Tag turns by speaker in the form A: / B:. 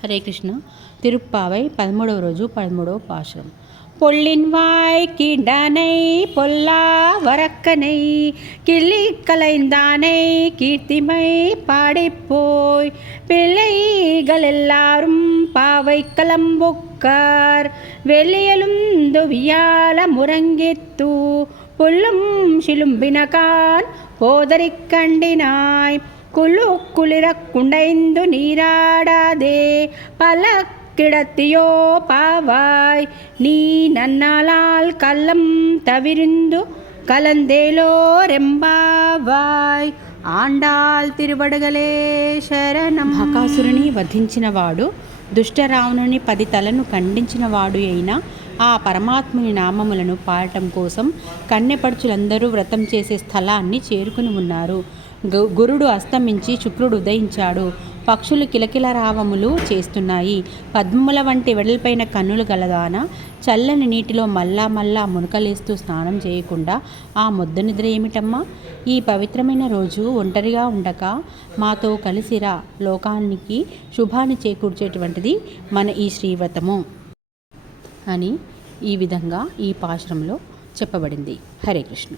A: హరే కృష్ణ తిరుప్పావై పదమూడవ రోజు పదమూడవ పాశం பொள்ளின்வாய் கீண்டானை பொல்லா வரக்கனை கிள்ளி கலைந்தானை கீர்த்திமை பாடிப்போய் பிள்ளைகள் எல்லாரும் பாவை கலம்பொக்கார் வெளியலும் துவியால முரங்கித்து புல்லும் சிலும்பினகான் போதறிக் கண்டினாய் குழு குளிரக் குண்டைந்து நீராடாதே பல கிடத்தியோ பாவாய் நீ நன்னாளால் கள்ளம் தவிர்ந்து கலந்தேலோ రెంబావాయ్ ఆండాల్ తిరువడగలే శరణం బకాసురుని వధించినవాడు దుష్టరావణుని పది తలను ఖండించినవాడు అయిన ఆ పరమాత్ముని నామములను పాడటం కోసం కన్నెపడుచులందరూ వ్రతం చేసే స్థలాన్ని చేరుకుని ఉన్నారు గు- గురుడు అస్తమించి శుక్రుడు ఉదయించాడు. పక్షులు కిలకిల రావములు చేస్తున్నాయి. పద్మముల వంటి వెడల్పైన కన్నులు గలదాన చల్లని నీటిలో మల్లా మల్లా మునకలేస్తూ స్నానం చేయకుండా ఆ ముద్ద నిద్ర ఏమిటమ్మా? ఈ పవిత్రమైన రోజు ఒంటరిగా ఉండక మాతో కలిసిరా లోకానికి శుభాన్ని చేకూర్చేటువంటిది మన ఈ శ్రీవ్రతము. అని ఈ విధంగా ఈ పాశ్రంలో చెప్పబడింది. హరే కృష్ణ.